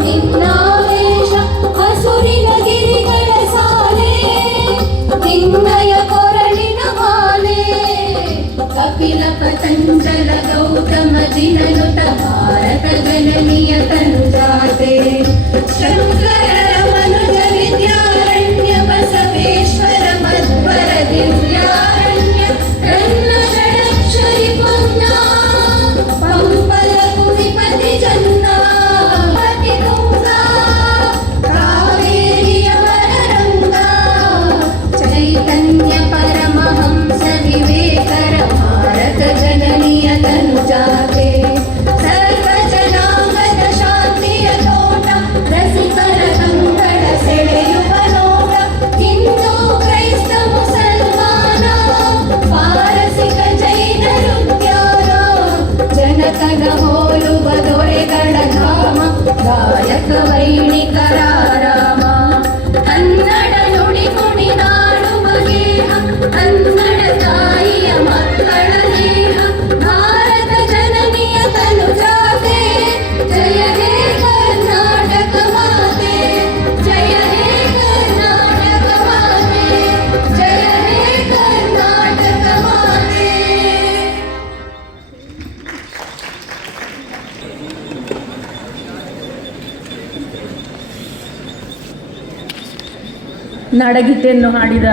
ನಿನ್ನಾವೇಶ ಹಸುರಿನ ಗಿರಿಗಳ ಸಾಲೆ ನಿನ್ನಯ ಕೊರಳಿನ ಮಾಲೆ ಕಪಿಲ ಪತಂಜಲ ಗೌತಮ ಜಿನನುತ ಭಾರತ ಜನನಿಯ ತನುಜಾತೆ ಶಂಕರರ ಮನುಜ ವಿದ್ಯಾರಣ್ಯ ಬಸವೇಶ್ವರ ಮಧ್ವರ ದಿವ್ಯಾರಣ್ಯ ರನ್ನ ಷಡಕ್ಷರಿ ಪುಣ್ಯ ಪಂಪಲ ಕುಡಿಪತಿ ಜನ್ನ ಪತಿ ತುಂಗ ಕಾವೇರಿಯ ವರರಂಗ ಚೈತನ್ಯ ಪರಮಹಂಸ ವಿವೇಕರ ಭಾರತ ಜನನಿಯ ತನುಜಾತೆ ಸರ್ವ ಜನಾಂಗದ ಶಾಂತಿಯ ತೋಟ ರಸಿಕರ ಕಂಗಳ ಸೆಳೆಯುವ ನೋಟ ಹಿಂದೂ ಕ್ರೈಸ್ತ ಮುಸಲ್ಮಾನ ಪಾರಸಿಕ ಜೈನರುದ್ಯಾನ ಜನಕನ ಹೋಲುವ ದೊರೆಗಳ ಧಾಮ ಗಾಯಕ ವೈಣಿಕರ ರಾಮ ಕನ್ನಡ ನುಡಿ ನುಡಿ ನಾಡುವ ಗೇಹ ಕನ್ನಡ ತಾಯಿಯ ಮಕ್ಕಳ ದೇಹ ಭಾರತ ಜನನಿಯ ತನುಜಾತೆ ಜಯ ಹೇ ಕರ್ನಾಟಕ ಮಾತೆ ಜಯ ಹೇ ಕರ್ನಾಟಕ ಮಾತೆ ಜಯ ಹೇ ಕರ್ನಾಟಕ ಮಾತೆ. ನಾಡಗೀತೆಯನ್ನು ಹಾಡಿದ